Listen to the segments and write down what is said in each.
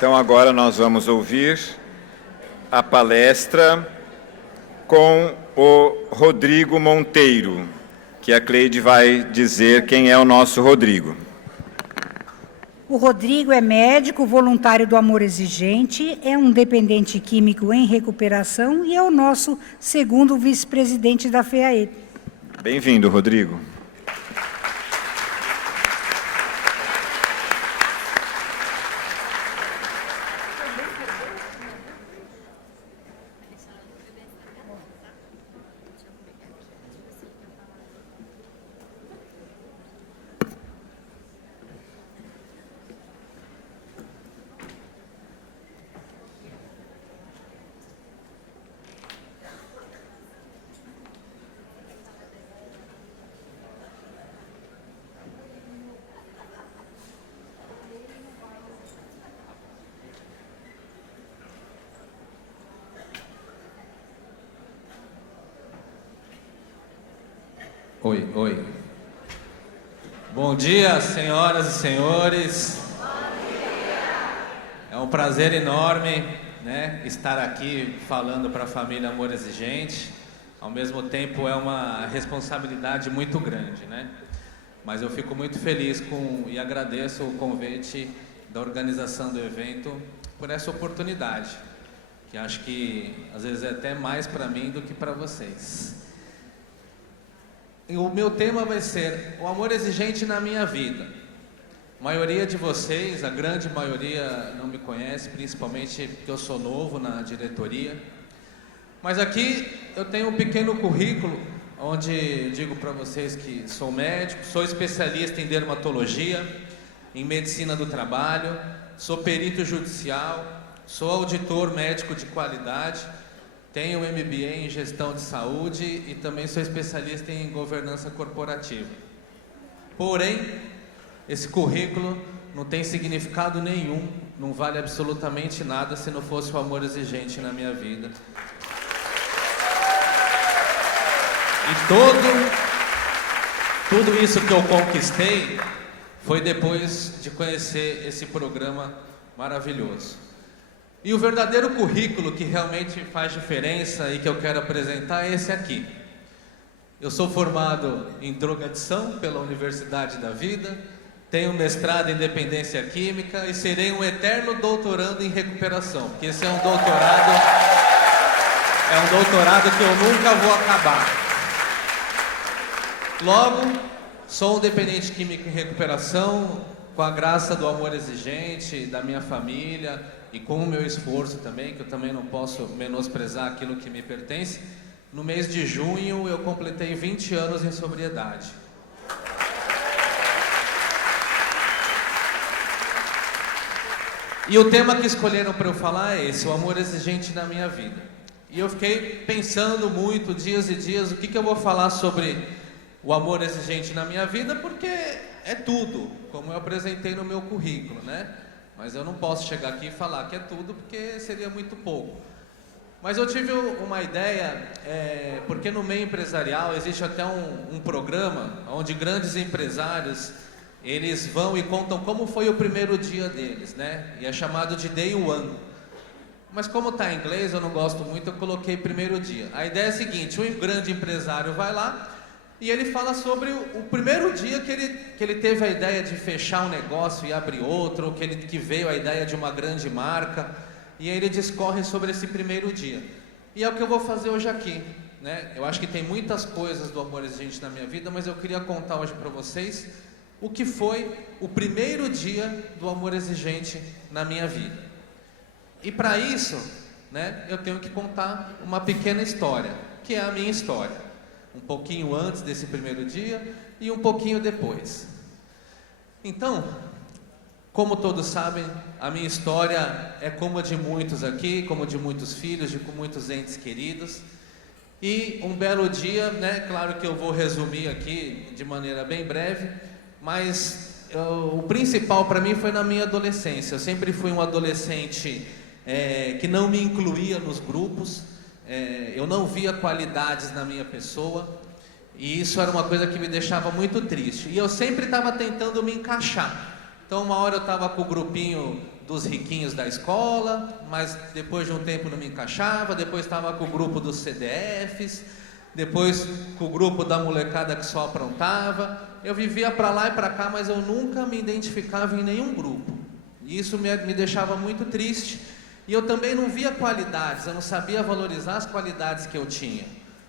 Então agora nós vamos ouvir a palestra com o Rodrigo Monteiro, que a Cleide vai dizer quem é o nosso Rodrigo. O Rodrigo é médico, voluntário do Amor Exigente, é um dependente químico em recuperação e é o nosso segundo vice-presidente da FEAE. Bem-vindo, Rodrigo. Oi. Bom dia, senhoras e senhores. Bom dia. É um prazer enorme, estar aqui falando para a família Amor Exigente. Ao mesmo tempo é uma responsabilidade muito grande, Mas eu fico muito feliz e agradeço o convite da organização do evento por essa oportunidade, que acho que às vezes é até mais para mim do que para vocês. O meu tema vai ser o amor exigente na minha vida. A maioria de vocês, a grande maioria, não me conhece, principalmente porque eu sou novo na diretoria. Mas aqui eu tenho um pequeno currículo, onde digo para vocês que sou médico, sou especialista em dermatologia, em medicina do trabalho, sou perito judicial, sou auditor médico de qualidade, tenho MBA em gestão de saúde e também sou especialista em governança corporativa. Porém, esse currículo não tem significado nenhum, não vale absolutamente nada se não fosse o amor exigente na minha vida. E tudo isso que eu conquistei foi depois de conhecer esse programa maravilhoso. E o verdadeiro currículo que realmente faz diferença e que eu quero apresentar é esse aqui. Eu sou formado em drogadição pela Universidade da Vida, tenho mestrado em dependência química e serei um eterno doutorando em recuperação, porque esse é um doutorado que eu nunca vou acabar. Logo, sou um dependente químico em recuperação, com a graça do amor exigente, da minha família, e com o meu esforço também, que eu também não posso menosprezar aquilo que me pertence. No mês de junho eu completei 20 anos em sobriedade. E o tema que escolheram para eu falar é esse, o amor exigente na minha vida. E eu fiquei pensando muito, dias e dias, o que eu vou falar sobre o amor exigente na minha vida, porque é tudo, como eu apresentei no meu currículo, Mas eu não posso chegar aqui e falar que é tudo, porque seria muito pouco. Mas eu tive uma ideia, porque no meio empresarial existe até um programa onde grandes empresários, eles vão e contam como foi o primeiro dia deles, E é chamado de Day One. Mas como está em inglês, eu não gosto muito, eu coloquei primeiro dia. A ideia é a seguinte, um grande empresário vai lá, e ele fala sobre o primeiro dia que ele teve a ideia de fechar um negócio e abrir outro, que veio a ideia de uma grande marca, e aí ele discorre sobre esse primeiro dia. E é o que eu vou fazer hoje aqui, Eu acho que tem muitas coisas do amor exigente na minha vida, mas eu queria contar hoje para vocês o que foi o primeiro dia do amor exigente na minha vida. E para isso, eu tenho que contar uma pequena história, que é a minha história. Um pouquinho antes desse primeiro dia e um pouquinho depois. Então, como todos sabem, a minha história é como a de muitos aqui, como de muitos filhos, com muitos entes queridos. E um belo dia, claro que eu vou resumir aqui de maneira bem breve, mas o principal para mim foi na minha adolescência. Eu sempre fui um adolescente que não me incluía nos grupos. Eu não via qualidades na minha pessoa e isso era uma coisa que me deixava muito triste. E eu sempre estava tentando me encaixar. Então uma hora eu estava com o grupinho dos riquinhos da escola, mas depois de um tempo não me encaixava, depois estava com o grupo dos CDFs, depois com o grupo da molecada que só aprontava. Eu vivia para lá e para cá, mas eu nunca me identificava em nenhum grupo. E isso me deixava muito triste. E eu também não via qualidades, eu não sabia valorizar as qualidades que eu tinha.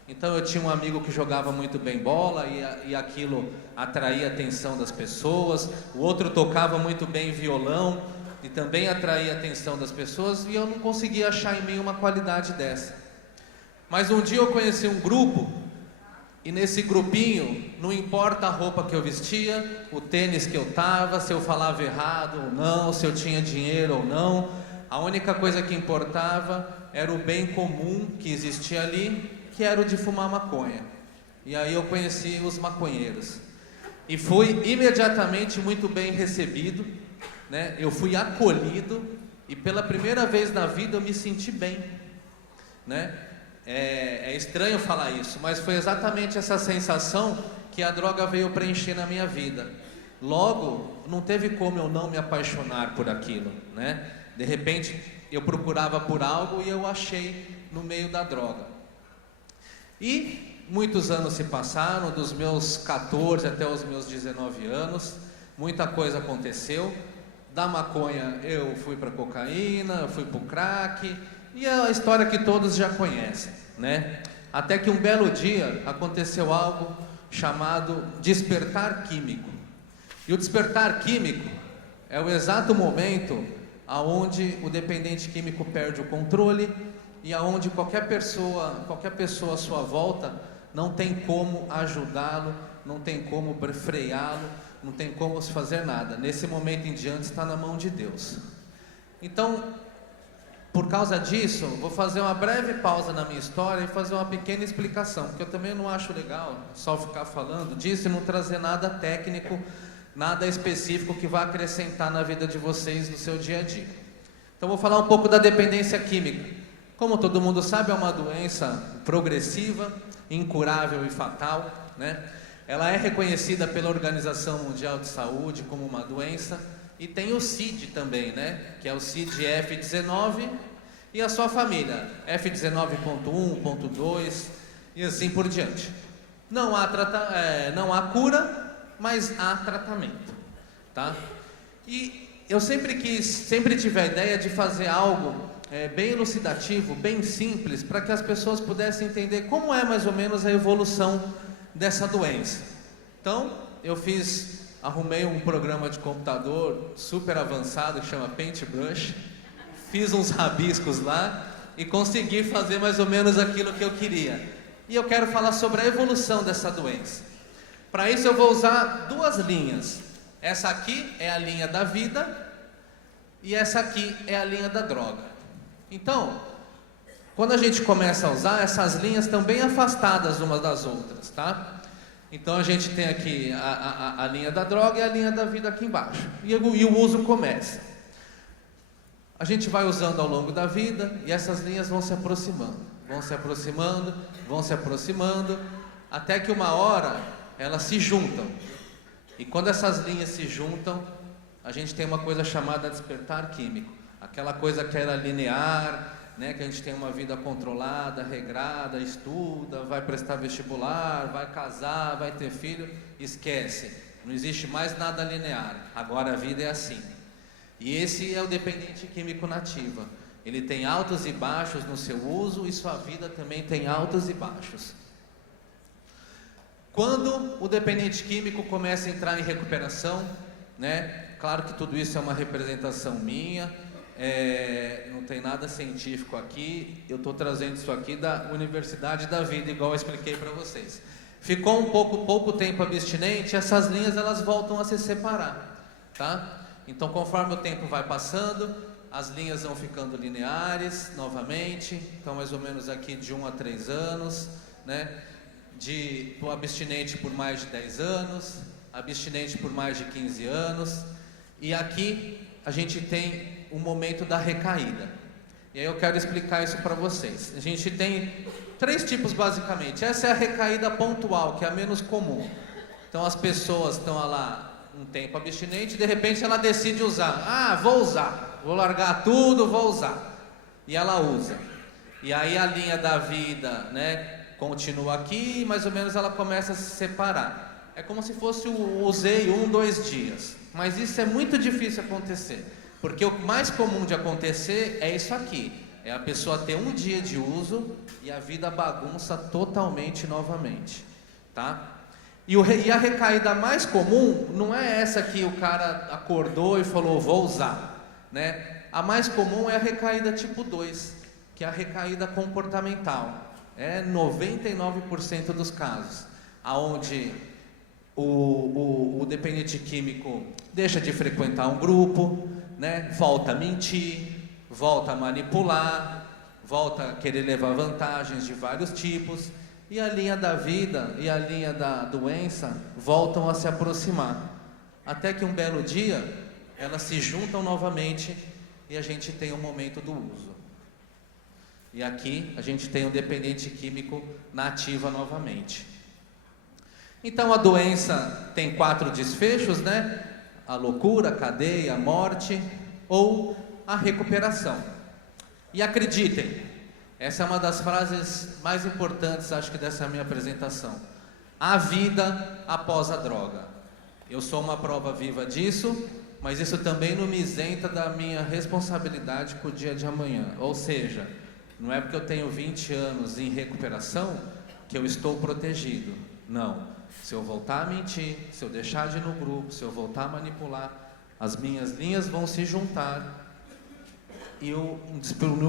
Então eu tinha um amigo que jogava muito bem bola e aquilo atraía a atenção das pessoas. O outro tocava muito bem violão e também atraía a atenção das pessoas, e eu não conseguia achar em mim uma qualidade dessa. Mas um dia eu conheci um grupo, e nesse grupinho, não importa a roupa que eu vestia, o tênis que eu tava, se eu falava errado ou não, se eu tinha dinheiro ou não, a única coisa que importava era o bem comum que existia ali, que era o de fumar maconha. E aí eu conheci os maconheiros. E fui imediatamente muito bem recebido, né? Eu fui acolhido, e pela primeira vez na vida eu me senti bem, né? É estranho falar isso, mas foi exatamente essa sensação que a droga veio preencher na minha vida. Logo, não teve como eu não me apaixonar por aquilo, né? De repente, eu procurava por algo e eu achei no meio da droga. E muitos anos se passaram, dos meus 14 até os meus 19 anos, muita coisa aconteceu. Da maconha eu fui para cocaína, eu fui para o crack, e é a história que todos já conhecem, né? Até que um belo dia aconteceu algo chamado despertar químico. E o despertar químico é o exato momento aonde o dependente químico perde o controle e aonde qualquer pessoa à sua volta não tem como ajudá-lo, não tem como freá-lo, não tem como se fazer nada. Nesse momento em diante está na mão de Deus. Então, por causa disso, vou fazer uma breve pausa na minha história e fazer uma pequena explicação, porque eu também não acho legal só ficar falando disso e não trazer nada técnico, nada específico que vá acrescentar na vida de vocês no seu dia a dia. Então vou falar um pouco da dependência química. Como todo mundo sabe, é uma doença progressiva, incurável e fatal, né? Ela é reconhecida pela Organização Mundial de Saúde como uma doença, e tem o CID também, né? Que é o CID F19 e a sua família, F19.1, 2 e assim por diante. Não há cura, mas há tratamento, tá? E eu sempre tive a ideia de fazer algo bem elucidativo, bem simples, para que as pessoas pudessem entender como é mais ou menos a evolução dessa doença. Então, arrumei um programa de computador super avançado que chama Paintbrush, fiz uns rabiscos lá e consegui fazer mais ou menos aquilo que eu queria. E eu quero falar sobre a evolução dessa doença. Para isso eu vou usar duas linhas. Essa aqui é a linha da vida e essa aqui é a linha da droga. Então, quando a gente começa a usar, essas linhas estão bem afastadas umas das outras, tá? Então a gente tem aqui a linha da droga e a linha da vida aqui embaixo. E o uso começa. A gente vai usando ao longo da vida e essas linhas vão se aproximando. Vão se aproximando, vão se aproximando, até que uma hora elas se juntam. E quando essas linhas se juntam, a gente tem uma coisa chamada despertar químico. Aquela coisa que era linear, né, que a gente tem uma vida controlada, regrada, estuda, vai prestar vestibular, vai casar, vai ter filho, esquece, não existe mais nada linear, agora a vida é assim. E esse é o dependente químico nativa, ele tem altos e baixos no seu uso e sua vida também tem altos e baixos. Quando o dependente químico começa a entrar em recuperação, né, claro que tudo isso é uma representação minha, não tem nada científico aqui, eu estou trazendo isso aqui da Universidade da Vida, igual eu expliquei para vocês. Ficou pouco tempo abstinente, essas linhas elas voltam a se separar, tá? Então conforme o tempo vai passando, as linhas vão ficando lineares novamente, então mais ou menos aqui de 1 a 3 anos, né? O abstinente por mais de 10 anos, abstinente por mais de 15 anos, e aqui a gente tem o momento da recaída. E aí eu quero explicar isso para vocês. A gente tem 3 tipos basicamente. Essa é a recaída pontual, que é a menos comum. Então as pessoas estão lá um tempo abstinente, de repente ela decide usar. Ah, vou usar, vou largar tudo, vou usar. E ela usa. E aí a linha da vida, né, continua aqui, mais ou menos ela começa a se separar. É como se fosse usei 1, 2 dias. Mas isso é muito difícil acontecer. Porque o mais comum de acontecer é isso aqui. É a pessoa ter um dia de uso e a vida bagunça totalmente novamente. Tá? E a recaída mais comum não é essa que o cara acordou e falou, vou usar. Né? A mais comum é a recaída tipo 2, que é a recaída comportamental. É 99% dos casos, aonde o dependente químico deixa de frequentar um grupo, né? Volta a mentir, volta a manipular, volta a querer levar vantagens de vários tipos, e a linha da vida e a linha da doença voltam a se aproximar, até que um belo dia elas se juntam novamente e a gente tem o momento do uso. E aqui a gente tem o dependente químico na ativa novamente. Então a doença tem 4 desfechos, né? A loucura, a cadeia, a morte ou a recuperação. E acreditem, essa é uma das frases mais importantes, acho que dessa minha apresentação. A vida após a droga. Eu sou uma prova viva disso, mas isso também não me isenta da minha responsabilidade com o dia de amanhã. Ou seja, não é porque eu tenho 20 anos em recuperação que eu estou protegido. Não. Se eu voltar a mentir, se eu deixar de ir no grupo, se eu voltar a manipular, as minhas linhas vão se juntar e um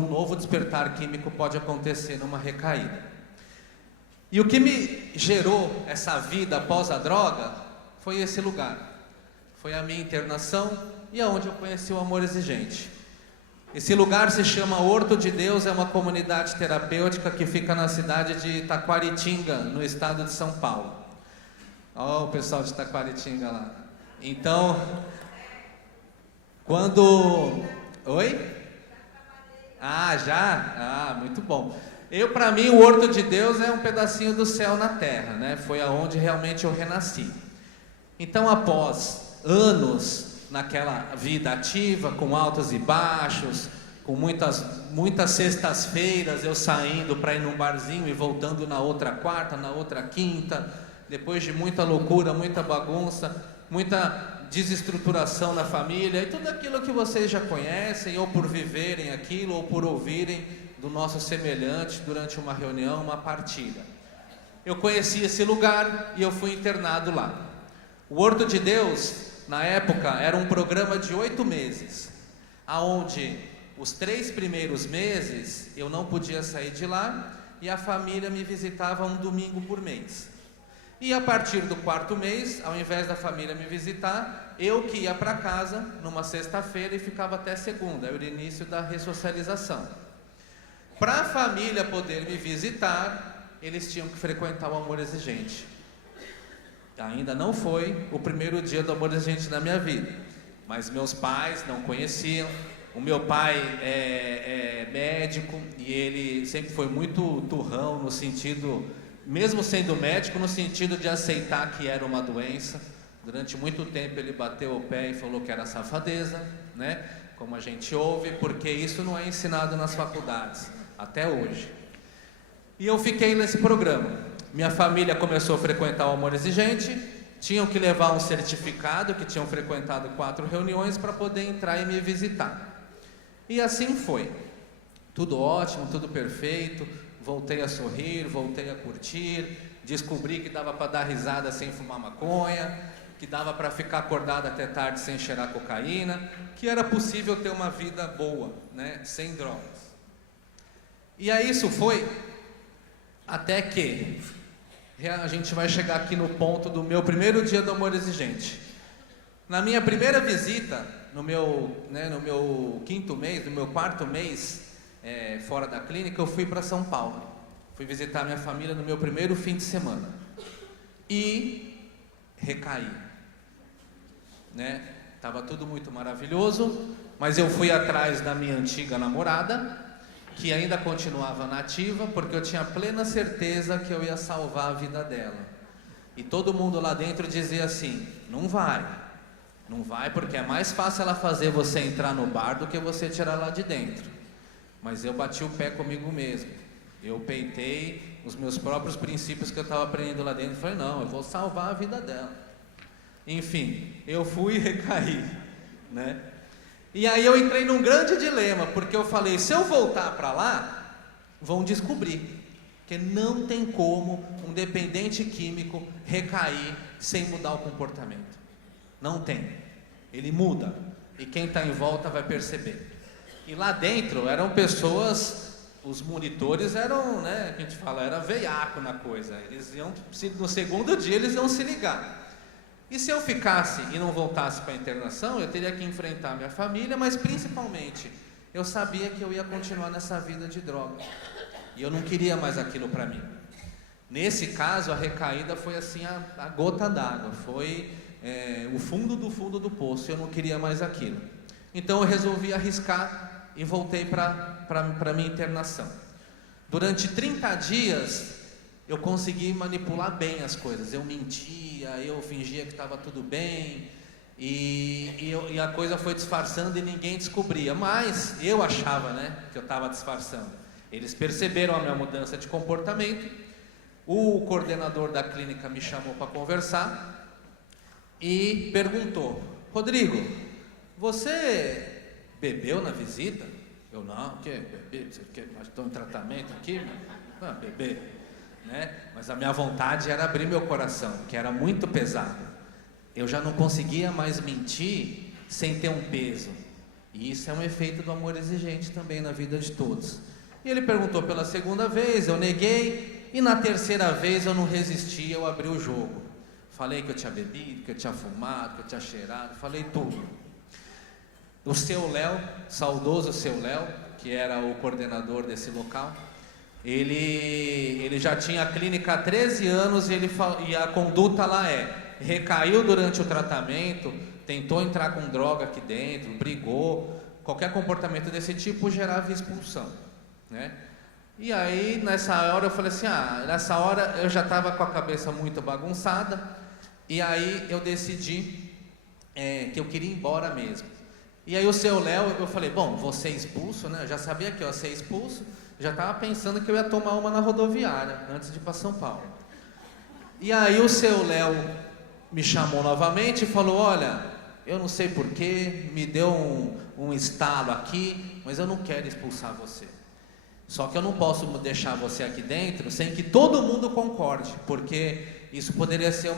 novo despertar químico pode acontecer numa recaída. E o que me gerou essa vida após a droga foi esse lugar. Foi a minha internação e aonde eu conheci o amor exigente. Esse lugar se chama Horto de Deus, é uma comunidade terapêutica que fica na cidade de Taquaritinga, no estado de São Paulo. Olha o pessoal de Taquaritinga lá. Então, quando... Oi? Ah, já? Ah, muito bom. Para mim, o Horto de Deus é um pedacinho do céu na terra, né? Foi aonde realmente eu renasci. Então, após anos naquela vida ativa, com altos e baixos, com muitas sextas-feiras eu saindo para ir num barzinho e voltando na outra quarta, na outra quinta, depois de muita loucura, muita bagunça, muita desestruturação na família e tudo aquilo que vocês já conhecem, ou por viverem aquilo, ou por ouvirem do nosso semelhante durante uma reunião, uma partilha. Eu conheci esse lugar e eu fui internado lá. O Horto de Deus, na época, era um programa de 8 meses, aonde os 3 primeiros meses eu não podia sair de lá e a família me visitava um domingo por mês. E a partir do 4º mês, ao invés da família me visitar, eu que ia para casa numa sexta-feira e ficava até segunda, era o início da ressocialização. Para a família poder me visitar, eles tinham que frequentar o amor exigente. Ainda não foi o primeiro dia do amor exigente na minha vida, mas meus pais não conheciam. O meu pai é médico e ele sempre foi muito turrão no sentido, mesmo sendo médico, no sentido de aceitar que era uma doença. Durante muito tempo ele bateu o pé e falou que era safadeza, né? Como a gente ouve, porque isso não é ensinado nas faculdades, até hoje. E eu fiquei nesse programa. Minha família começou a frequentar o amor exigente, tinham que levar um certificado, que tinham frequentado 4 reuniões para poder entrar e me visitar. E assim foi. Tudo ótimo, tudo perfeito, voltei a sorrir, voltei a curtir, descobri que dava para dar risada sem fumar maconha, que dava para ficar acordado até tarde sem cheirar cocaína, que era possível ter uma vida boa, né, sem drogas. E aí isso foi até que a gente vai chegar aqui no ponto do meu primeiro dia do amor exigente. Na minha primeira visita, no meu 5º mês, no meu 4º mês fora da clínica, eu fui para São Paulo. Fui visitar minha família no meu primeiro fim de semana. E recaí. Né? Tava tudo muito maravilhoso, mas eu fui atrás da minha antiga namorada, que ainda continuava nativa, porque eu tinha plena certeza que eu ia salvar a vida dela. E todo mundo lá dentro dizia assim, não vai, Não vai, porque é mais fácil ela fazer você entrar no bar do que você tirar lá de dentro. Mas eu bati o pé comigo mesmo. Eu peitei os meus próprios princípios que eu estava aprendendo lá dentro. Falei, não, eu vou salvar a vida dela. Enfim, eu fui e recaí, né? E aí eu entrei num grande dilema, porque eu falei, se eu voltar para lá, vão descobrir. Porque não tem como um dependente químico recair sem mudar o comportamento. Não tem. Ele muda. E quem está em volta vai perceber. E lá dentro eram pessoas, os monitores eram, né, que a gente fala, era veiaco na coisa. Eles iam, no segundo dia eles iam se ligar. E se eu ficasse e não voltasse para a internação, eu teria que enfrentar minha família, mas principalmente, eu sabia que eu ia continuar nessa vida de droga. E eu não queria mais aquilo para mim. Nesse caso, a recaída foi assim, a gota d'água, foi o fundo do poço, eu não queria mais aquilo. Então eu resolvi arriscar e voltei para a minha internação. Durante 30 dias, eu consegui manipular bem as coisas. Eu mentia, eu fingia que estava tudo bem, e a coisa foi disfarçando e ninguém descobria. Mas eu achava, né, que eu estava disfarçando. Eles perceberam a minha mudança de comportamento. O coordenador da clínica me chamou para conversar e perguntou: Rodrigo, você bebeu na visita? Eu não, que beber? Estou em tratamento aqui, não, beber, né? Mas a minha vontade era abrir meu coração, que era muito pesado. Eu já não conseguia mais mentir sem ter um peso. E isso é um efeito do amor exigente também na vida de todos. E ele perguntou pela segunda vez, eu neguei, e na terceira vez eu não resisti, eu abri o jogo. Falei que eu tinha bebido, que eu tinha fumado, que eu tinha cheirado, falei tudo. O seu Léo, saudoso seu Léo, que era o coordenador desse local, ele já tinha a clínica há 13 anos e a conduta lá recaiu durante o tratamento, tentou entrar com droga aqui dentro, brigou, qualquer comportamento desse tipo gerava expulsão, né? E aí nessa hora eu falei assim, nessa hora eu já estava com a cabeça muito bagunçada, e aí eu decidi que eu queria ir embora mesmo. E aí o seu Léo, eu falei, bom, vou ser expulso, né? Eu já sabia que eu ia ser expulso, já estava pensando que eu ia tomar uma na rodoviária, antes de ir para São Paulo. E aí o seu Léo me chamou novamente e falou, olha, eu não sei porquê, me deu um estalo aqui, mas eu não quero expulsar você. Só que eu não posso deixar você aqui dentro sem que todo mundo concorde, porque isso poderia ser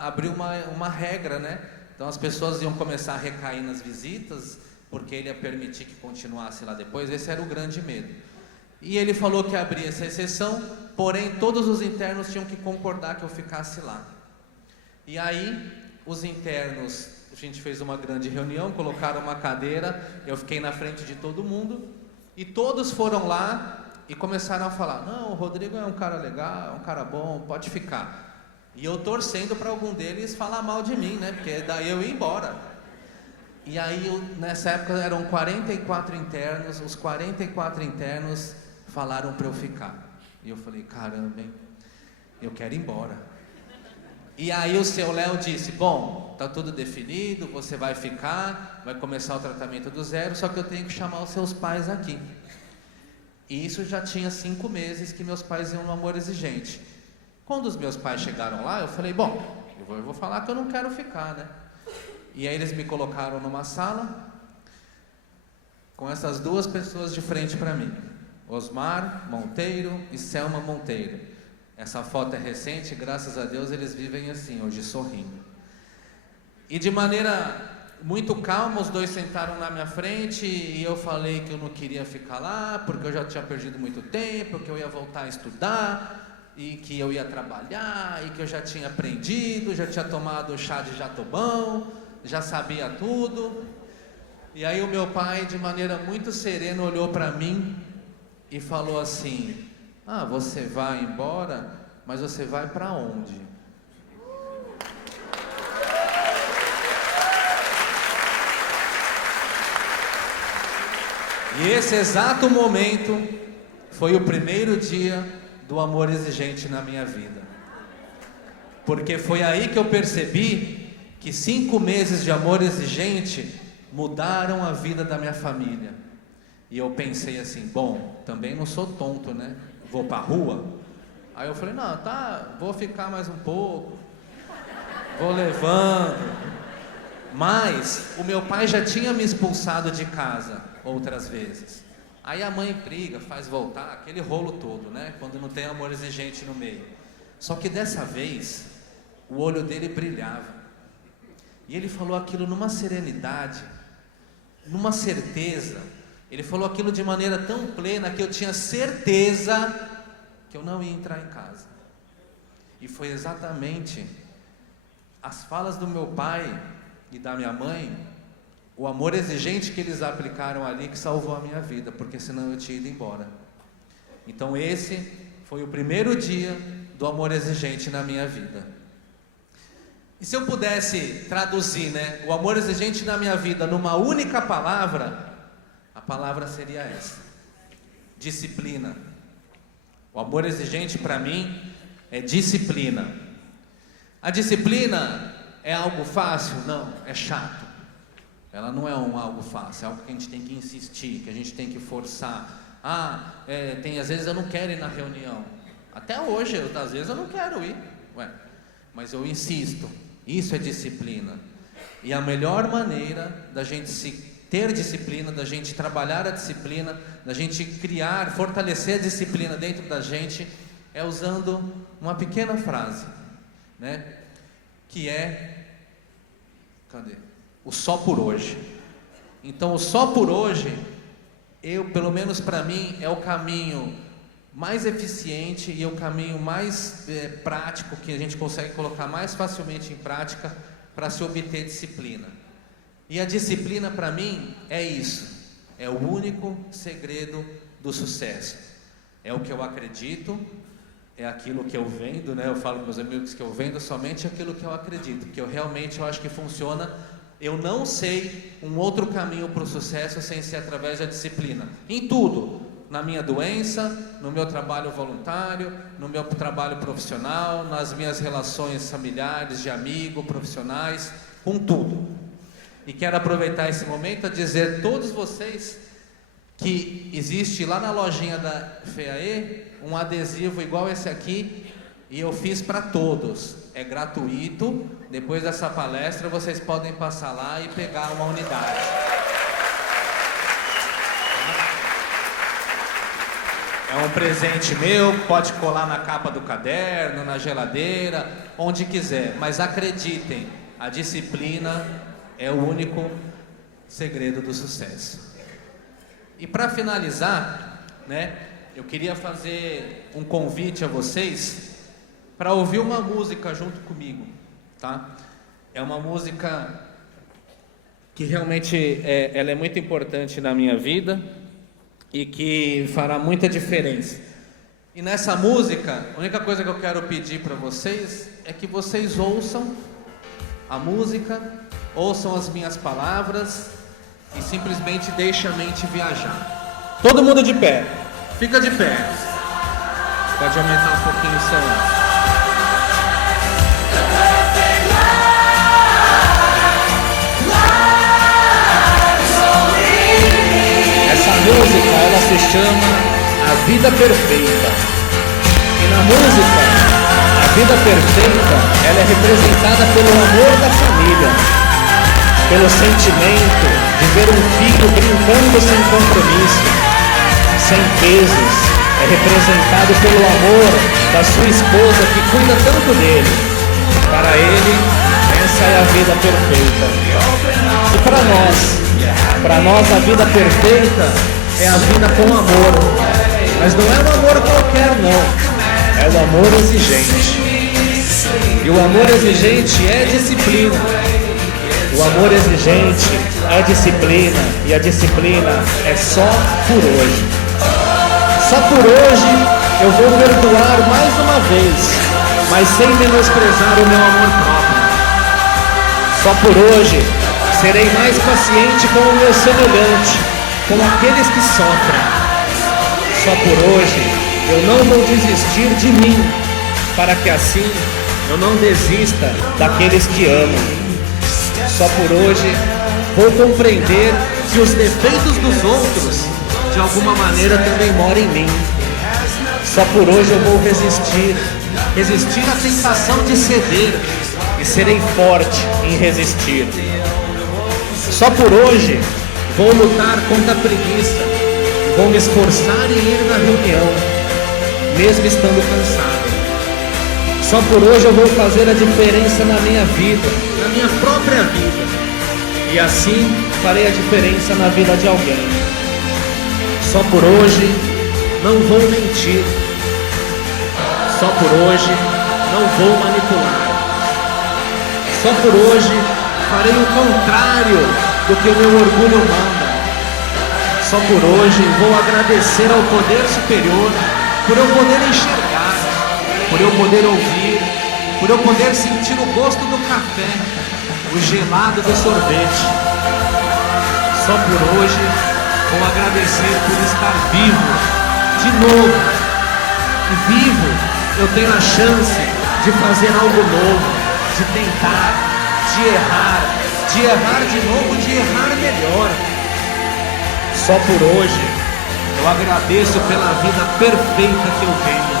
abrir uma regra, né? Então as pessoas iam começar a recair nas visitas, porque ele ia permitir que continuasse lá depois. Esse era o grande medo. E ele falou que abria essa exceção, porém todos os internos tinham que concordar que eu ficasse lá. E aí os internos, a gente fez uma grande reunião, colocaram uma cadeira, eu fiquei na frente de todo mundo, e todos foram lá e começaram a falar, não, o Rodrigo é um cara legal, é um cara bom, pode ficar. E eu torcendo para algum deles falar mal de mim, né? Porque daí eu ia embora. E aí, nessa época, eram 44 internos, os 44 internos falaram para eu ficar. E eu falei, caramba, hein? Eu quero ir embora. E aí o seu Léo disse, bom, tá tudo definido, você vai ficar, vai começar o tratamento do zero, só que eu tenho que chamar os seus pais aqui. E isso já tinha 5 meses que meus pais iam no amor exigente. Quando os meus pais chegaram lá, eu falei, bom, eu vou falar que eu não quero ficar, né? E aí eles me colocaram numa sala, com essas 2 pessoas de frente para mim, Osmar Monteiro e Selma Monteiro. Essa foto é recente, graças a Deus eles vivem assim, hoje sorrindo. E de maneira muito calma, os 2 sentaram na minha frente e eu falei que eu não queria ficar lá, porque eu já tinha perdido muito tempo, que eu ia voltar a estudar, e que eu ia trabalhar, e que eu já tinha aprendido, já tinha tomado chá de jatobão, já sabia tudo. E aí o meu pai, de maneira muito serena, olhou para mim e falou assim, você vai embora, mas você vai para onde? E esse exato momento foi o primeiro dia do amor exigente na minha vida. Porque foi aí que eu percebi que 5 meses de amor exigente mudaram a vida da minha família. E eu pensei assim, bom, também não sou tonto, né? Vou pra rua? Aí eu falei, não, tá, vou ficar mais um pouco, vou levando. Mas o meu pai já tinha me expulsado de casa outras vezes. Aí a mãe briga, faz voltar, aquele rolo todo, né? Quando não tem amor exigente no meio. Só que dessa vez, o olho dele brilhava. E ele falou aquilo numa serenidade, numa certeza. Ele falou aquilo de maneira tão plena que eu tinha certeza que eu não ia entrar em casa. E foi exatamente as falas do meu pai e da minha mãe, o amor exigente que eles aplicaram ali, que salvou a minha vida, porque senão eu tinha ido embora. Então esse foi o primeiro dia do amor exigente na minha vida. E se eu pudesse traduzir, né, o amor exigente na minha vida numa única palavra, a palavra seria essa: disciplina. O amor exigente para mim é disciplina. A disciplina é algo fácil? Não, é chato. Ela não é algo fácil, é algo que a gente tem que insistir, que a gente tem que forçar. Às vezes eu não quero ir na reunião. Até hoje, às vezes eu não quero ir. Mas eu insisto. Isso é disciplina. E a melhor maneira da gente ter disciplina, da gente trabalhar a disciplina, da gente criar, fortalecer a disciplina dentro da gente, é usando uma pequena frase, né? Que é... o só por hoje. Então o só por hoje, pelo menos para mim, é o caminho mais eficiente e é o caminho mais prático, que a gente consegue colocar mais facilmente em prática para se obter disciplina. E a disciplina para mim é isso, é o único segredo do sucesso. É o que eu acredito, é aquilo que eu vendo, né? Eu falo para meus amigos que eu vendo somente aquilo que eu acredito, porque eu realmente acho que funciona. Eu não sei um outro caminho para o sucesso sem ser através da disciplina. Em tudo, na minha doença, no meu trabalho voluntário, no meu trabalho profissional, nas minhas relações familiares, de amigo, profissionais, com tudo. E quero aproveitar esse momento a dizer a todos vocês que existe lá na lojinha da FEAE um adesivo igual esse aqui, e eu fiz para todos. É gratuito. Depois dessa palestra vocês podem passar lá e pegar uma unidade. É um presente meu, pode colar na capa do caderno, na geladeira, onde quiser. Mas acreditem, a disciplina é o único segredo do sucesso. E para finalizar, né, eu queria fazer um convite a vocês para ouvir uma música junto comigo, tá? É uma música que realmente ela é muito importante na minha vida e que fará muita diferença. E nessa música, a única coisa que eu quero pedir para vocês é que vocês ouçam a música, ouçam as minhas palavras e simplesmente deixem a mente viajar. Todo mundo de pé, fica de pé. Pode aumentar um pouquinho o som. Essa música, ela se chama A Vida Perfeita. E na música, a vida perfeita, ela é representada pelo amor da família, pelo sentimento de ver um filho brincando sem compromisso, sem pesos. É representado pelo amor da sua esposa que cuida tanto dele. Para ele, essa é a vida perfeita. E para nós a vida perfeita é a vida com amor. Mas não é um amor qualquer, não. É o amor exigente. E o amor exigente é disciplina. O amor exigente é disciplina. E a disciplina é só por hoje. Só por hoje eu vou perdoar mais uma vez, mas sem menosprezar o meu amor próprio. Só por hoje serei mais paciente com o meu semelhante, com aqueles que sofrem. Só por hoje eu não vou desistir de mim, para que assim eu não desista daqueles que amam. Só por hoje vou compreender que os defeitos dos outros, de alguma maneira, também moram em mim. Só por hoje eu vou resistir à tentação de ceder e serei forte em resistir. Só por hoje vou lutar contra a preguiça, vou me esforçar em ir na reunião, mesmo estando cansado. Só por hoje eu vou fazer a diferença na minha vida, na minha própria vida, e assim farei a diferença na vida de alguém. Só por hoje não vou mentir. Só por hoje não vou manipular. Só por hoje farei o contrário do que o meu orgulho manda. Só por hoje vou agradecer ao poder superior por eu poder enxergar, por eu poder ouvir, por eu poder sentir o gosto do café, o gelado do sorvete. Só por hoje vou agradecer por estar vivo de novo. E vivo eu tenho a chance de fazer algo novo, de tentar, de errar de novo, de errar melhor. Só por hoje eu agradeço pela vida perfeita que eu tenho.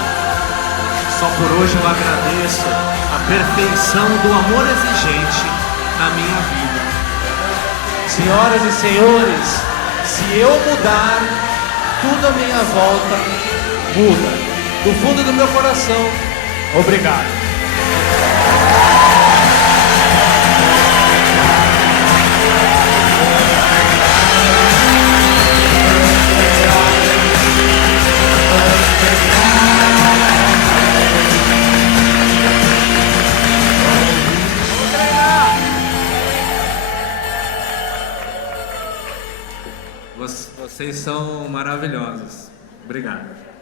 Só por hoje eu agradeço a perfeição do amor exigente na minha vida. Senhoras e senhores, se eu mudar, tudo à minha volta muda. Do fundo do meu coração, obrigado. Vocês são maravilhosos. Obrigado.